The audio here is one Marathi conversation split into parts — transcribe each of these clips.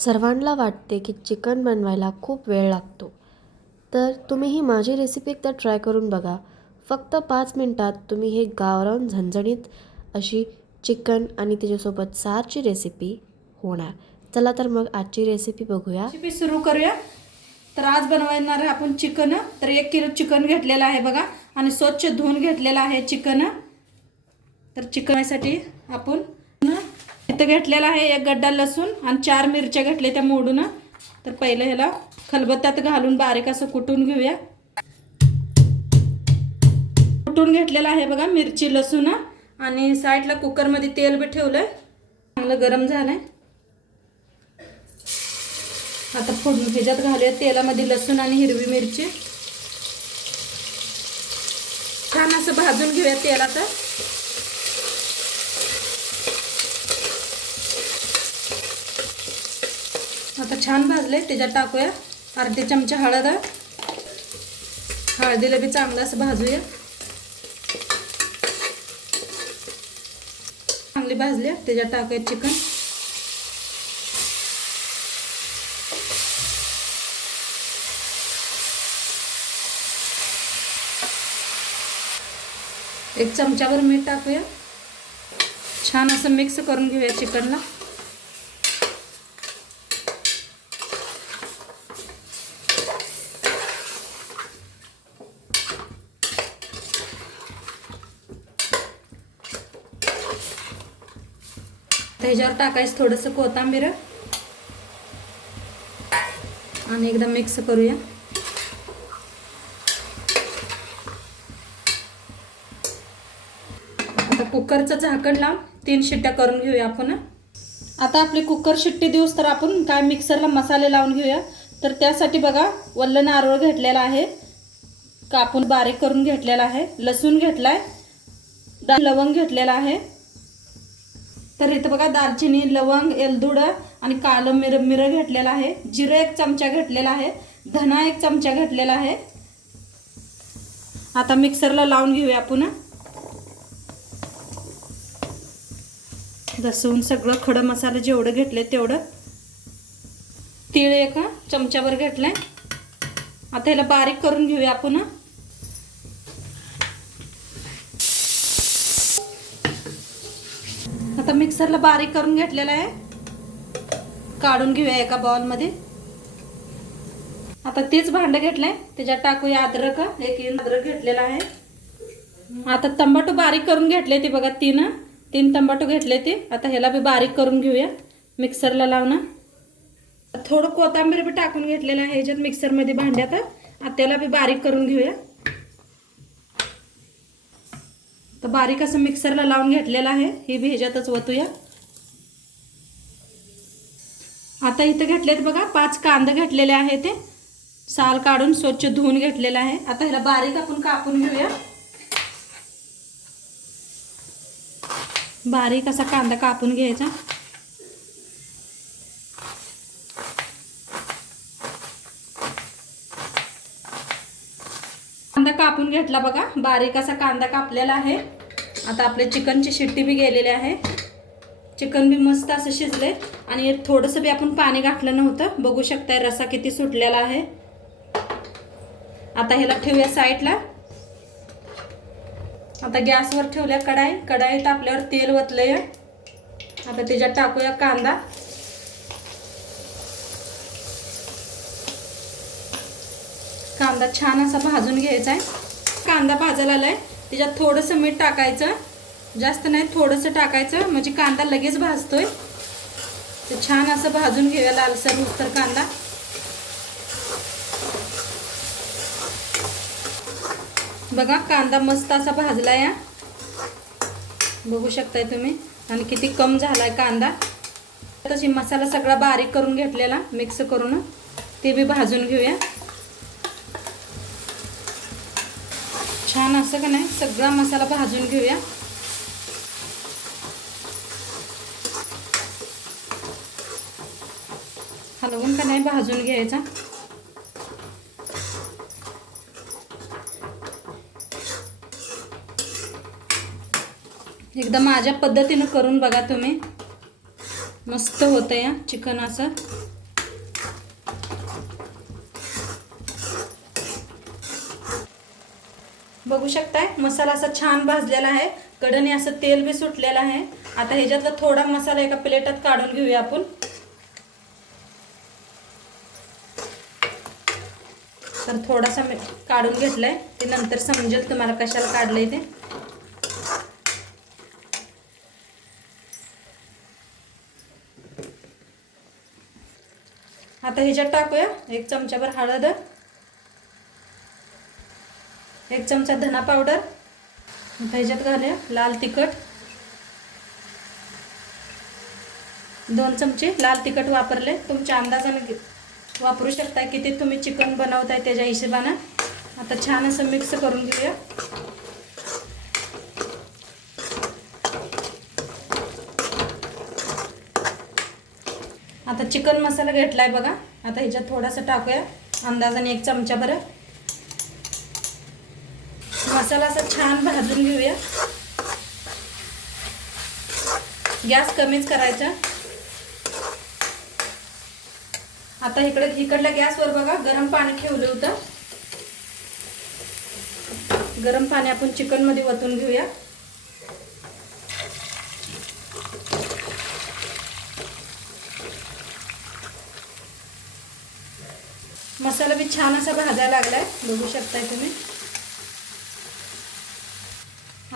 सर्वांना वाटते की चिकन बनवायला खूप वेळ लागतो. तर तुम्ही ही माझी रेसिपी एकदा ट्राय करून बघा. फक्त पाच मिनटात तुम्ही हे गावरान झणझणीत अशी चिकन आणि त्याच्यासोबत सारची रेसिपी होणार. चला तर मग आजची रेसिपी बघूया. रेसिपी सुरू करूया. तर आज बनवणार आहे आपण चिकन. तर एक किलो चिकन घेतलेलं आहे बघा. आणि स्वच्छ धुवून घेतलेलं आहे चिकन. तर चिकनसाठी आपण इथं घेतलेला आहे एक गड्डा लसूण आणि चार मिरच्या घेतल्या त्या मोडून. तर पहिलं ह्याला खलबत्त्यात घालून बारीक असं कुटून घेऊया. कुटून घेतलेलं आहे बघा मिरची लसूण. आणि साईडला कुकरमध्ये तेल बी ठेवलंय. चांगलं गरम झालंय. आता फोडून ह्याच्यात घालूया. तेलामध्ये लसूण आणि हिरवी मिरची. छान असं भाजून घेऊया तेलात आता छान भाजले त्याच्यात टाकूया. अर्धे चमचे हळद हळदीला बी चांगलं असं भाजूया. चांगली भाजली. त्याच्यात टाकूया चिकन. एक चमच्यावर मीठ टाकूया. छान असं मिक्स करून घेऊया चिकनला. ह्याच्यावर टाकायचं थोडंसं कोथांबीर. आणि एकदा मिक्स करूया. आता कुकरचं झाकण लावून तीन शिट्ट्या करून घेऊया आपण. आता आपली कुकर शिट्टी देऊस तर आपण काय मिक्सरला मसाले लावून घेऊया. तर त्यासाठी बघा वल्ल नारळ घेतलेला आहे. कापून बारीक करून घेतलेला आहे. लसूण घेतला आहे लवंग घेतलेला आहे. तर इथं बघा दालचिनी लवंग एलदुड आणि कालं मिर मिरं घेतलेलं आहे. जिरं एक चमचा घेतलेला आहे. धना एक चमचा घेतलेला आहे. आता मिक्सरला लावून घेऊया आपण. लसूण सगळं खडं मसाला जेवढं घेतले तेवढं. तीळ एक चमच्यावर घेतलंय. आता ह्याला बारीक करून घेऊया आपण. मिक्सरला बारीक करून घेतलेला आहे. काढून घेऊया एका बॉलमध्ये आता तेच भांडं घेतलंय. त्याच्यात टाकूया अद्रक. एक इंच अद्रक घेतलेला आहे. आता तंबाटू बारीक करून घेतले ते बघा तीन. तीन तंबाटू घेतले ते. आता ह्याला बी बारीक करून घेऊया. मिक्सरला लावणं. थोडं कोथिंबीर बी टाकून घेतलेलं आहे ह्याच्यात मिक्सरमध्ये भांड्यात. आता त्याला बी बारीक करून घेऊया. तर बारीक असं मिक्सरला लावून घेतलेलं आहे. हे भेजातच ओतूया आता इथं घेतलेत बघा पाच कांदे घेतलेले आहे ते. साल काढून स्वच्छ धुवून घेतलेलं आहे. आता ह्याला बारीक आपण कापून घेऊया. बारीक असा कांदा कापून घ्यायचा कांदा कापून घेतला बघा. बारीक असा कांदा कापलेला आहे. आता आपले चिकनची शिट्टी बी गेलेली आहे. चिकन बी मस्त असं शिजले. आणि थोडंसं बी आपण पाणी घातलं नव्हतं. बघू शकताय रसा किती सुटलेला आहे. आता ह्याला ठेवूया साईडला. आता गॅसवर ठेवल्या कढाई. कढाईत आपल्यावर तेल ओतलंय. आता त्याच्यात टाकूया कांदा. कांदा छान असा भाजून घ्यायचा आहे कांदा भाजायला आला आहे त्याच्यात थोडंसं मीठ टाकायचं. जास्त नाही थोडंसं टाकायचं. म्हणजे कांदा लगेच भाजतोय. तर छान असं भाजून घेऊया लालसर उस्तर कांदा. बघा कांदा मस्त असा भाजला या बघू शकताय तुम्ही. आणि किती कम झालाय कांदा. तशी मसाला सगळा बारीक करून घेतलेला मिक्स करून. ते बी भाजून घेऊया. छान असं का नाही? सगळा मसाला भाजून घेऊया. हलवून का नाही भाजून घ्यायचा? एकदा माझ्या पद्धतीनं करून बघा तुम्ही. मस्त होतं या चिकन असं. बघू शकताय. मसाला असा छान भाजलेला आहे. कडने असं तेल बी सुटलेलं आहे. आता ह्याच्यातला थोडा मसाला एका प्लेटात काढून घेऊया आपण. तर थोडासा मी काढून घेतलाय. ते नंतर समजेल तुम्हाला कशाला काढलंय ते. आता ह्याच्यात टाकूया. एक चमच्याभर हळद. एक चमचा धना पावडर ह्याच्यात घालूया लाल तिखट. दोन चमचे लाल तिखट वापरले. तुमच्या अंदाजाने घे- वापरू शकता किती? तुम्ही चिकन बनवताय त्याच्या हिशोबानं. आता छान असं मिक्स करून घेऊया. आता चिकन मसाला घेतलाय बघा. आता ह्याच्यात थोडासा टाकूया. अंदाजाने एक चमचा बरं. मसाला असा छान भाजून घेऊया. गॅस कमीच करायचा. आता इकडे इकडल्या गॅसवर बघा गरम पाणी ठेवलं होतं. गरम पाणी आपण चिकनमध्ये वतून घेऊया. मसाला बी छान असा भाजायला लागलाय. बघू शकताय तुम्ही.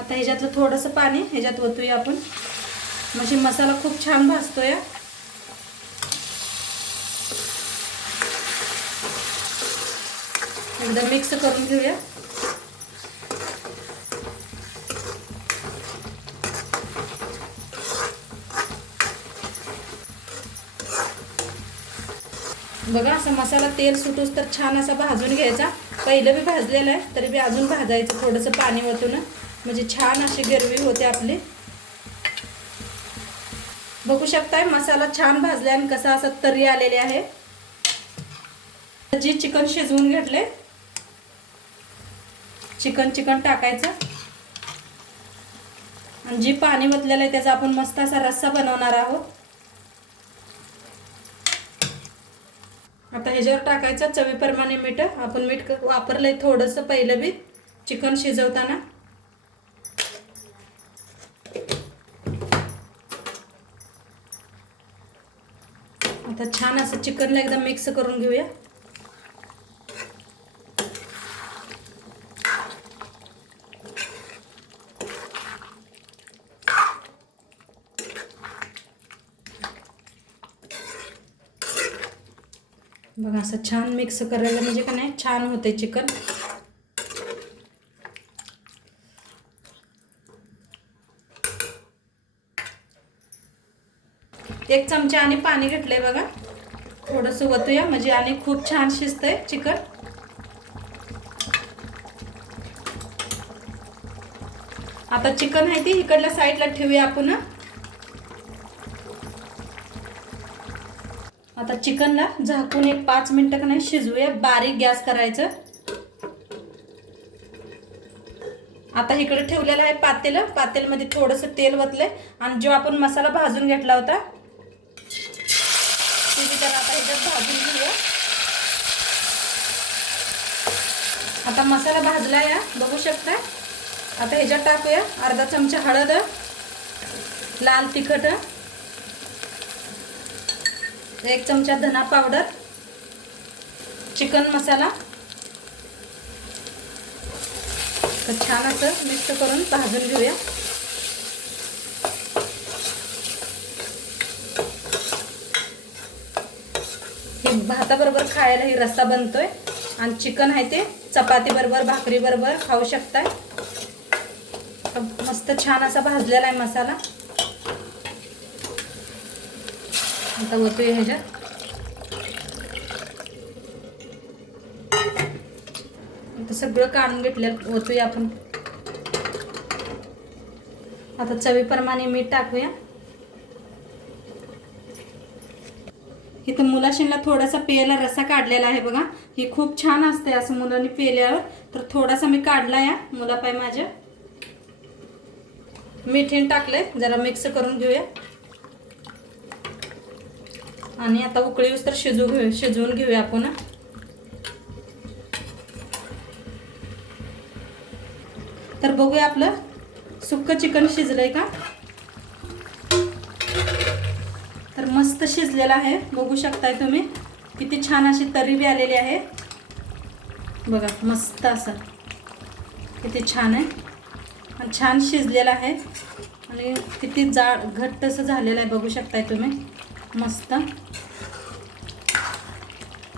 आता ह्याच्यातलं थोडंसं पाणी ह्याच्यात ओतूया आपण. म्हणजे मसाला खूप छान भाजतोय. एकदा मिक्स करून घेऊया. बघा असा मसाला तेल सुटूस तर छान असा भाजून घ्यायचा. पहिलं बी भाजलेलं आहे तरी बी अजून भाजायचं थोडंसं पाणी ओतून. म्हणजे छान अशी गिरवी होते आपली. बघू शकताय मसाला छान भाजल्याने कसा असा तरी आलेले आहे. जी चिकन शिजवून घेतले. चिकन चिकन टाकायचं. आणि जी पाणी ओतलेलं आहे त्याचा आपण मस्त असा रस्सा बनवणार आहोत. आता ह्याच्यावर टाकायचं चवीप्रमाणे मीठ. आपण मीठ वापरलंय थोडंसं पहिलं बी. चिकन शिजवताना. आता छान असं चिकनला एकदा मिक्स करून घेऊया. बघा असं छान मिक्स करायला म्हणजे का नाही छान होते चिकन. एक चमचा आणि पाणी घेतलंय बघा. थोडंसं वतूया. म्हणजे आणि खूप छान शिजतंय चिकन. आता चिकन आहे ती. इकडल्या साईडला ठेवूया आपण आता चिकनला झाकून एक पाच मिनिटं का नाही शिजवूया. बारीक गॅस करायचं. आता इकडे ठेवलेलं आहे पातेलं. पातेलमध्ये थोडंसं तेल वतलंय. आणि जो आपण मसाला भाजून घेतला होता त्याला आता ह्याच्यात भाजून घेऊया. आता मसाला भाजला या बघू शकता. आता ह्याच्यात टाकूया अर्धा चमचा हळद लाल तिखट एक चमचा धना पावडर चिकन मसाला. तर छान असं मिक्स करून भाजून घेऊया. भाताबरोबर खायला ही रस्सा बनतोय. आणि चिकन आहे ते चपाती बरोबर भाकरी बरोबर खाऊ शकताय. मस्त छान असा भाजलेला आहे मसाला. आता होतोय ह्याच्यात. आता सगळं काढून घेतलं होतोय आपण. आता चवीप्रमाणे मीठ टाकूया. इथं मुलाशींना थोडासा पेयाला रसा काढलेला आहे बघा. हे खूप छान असते असं मुलांनी पेल्यावर. तर थोडासा मी काढला या मुलापाय माझ्या. मिठीन टाकले जरा मिक्स करून घेऊया. आणि आता उकळी तर शिजू घेऊ शिजवून घेऊया आपण तर बघूया आपलं सुक्क चिकन शिजलंय का? तर मस्त शिजलेलं आहे. बघू शकताय तुम्ही. किती छान अशी तरी बी आलेली आहे. बघा मस्त असं. किती छान आहे. आणि छान शिजलेलं आहे. आणि किती जाड घट्ट असं झालेलं आहे. बघू शकताय तुम्ही. मस्त.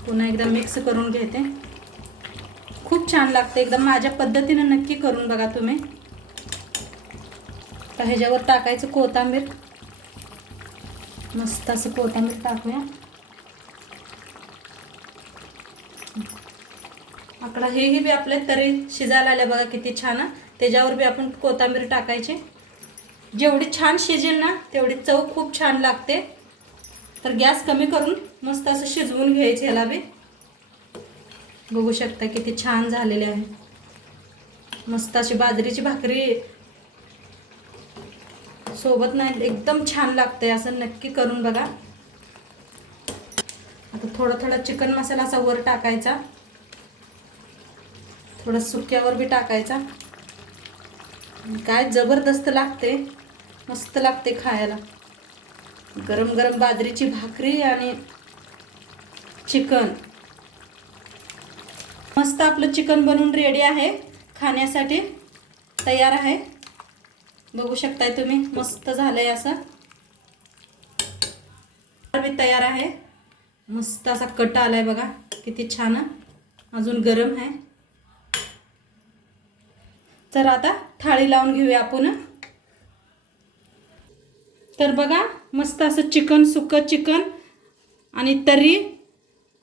पुन्हा एकदा मिक्स करून घेते. खूप छान लागते. एकदम माझ्या पद्धतीनं नक्की करून बघा तुम्ही. ह्याच्यावर टाकायचं कोथिंबीर मस्त असं कोथिंबीर टाकूया आकडा हेही बी आपले तरी शिजायला आल्या बघा किती छान त्याच्यावर बी आपण कोथिंबीर टाकायची. जेवढी छान शिजेल ना तेवढी चव खूप छान लागते. तर गॅस कमी करून मस्त असं शिजवून घ्यायचं ह्याला बी. बघू शकता किती छान झालेले आहे. मस्त अशी बाजरीची भाकरी सोबत नाही एकदम छान लागतंय असं नक्की करून बघा. आता थोडं थोडा चिकन मसाला असा वर टाकायचा. थोडं सुक्यावर बी टाकायचा. काय जबरदस्त लागते मस्त लागते खायला. गरम गरम बाजरीची भाकरी आणि चिकन. मस्त आपलं चिकन बनवून रेडी आहे खाण्यासाठी तयार आहे. बघू शकताय तुम्ही. मस्त झालंय असं. मी तयार आहे. मस्त असा कट आलाय बघा. किती छान. अजून गरम आहे. तर आता थाळी लावून घेऊया आपण. तर बघा मस्त असं चिकन सुकं चिकन आणि तरी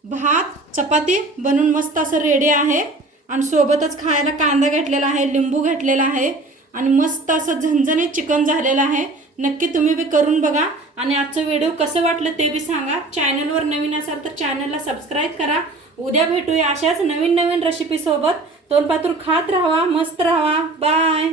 भात चपाती बनवून मस्त असं रेडी आहे. आणि सोबतच खायला कांदा घेतलेला आहे लिंबू घेतलेला आहे. आणि मस्त असं झणझणीत चिकन झालेलं आहे. नक्की तुम्ही बी करून बघा. आणि आजचं व्हिडिओ कसं वाटलं ते बी सांगा. चॅनलवर नवीन असाल तर चॅनलला सबस्क्राईब करा. उद्या भेटूया अशाच नवीन नवीन रेसिपीसोबत तोंडपातूर खात राहावा मस्त राहावा बाय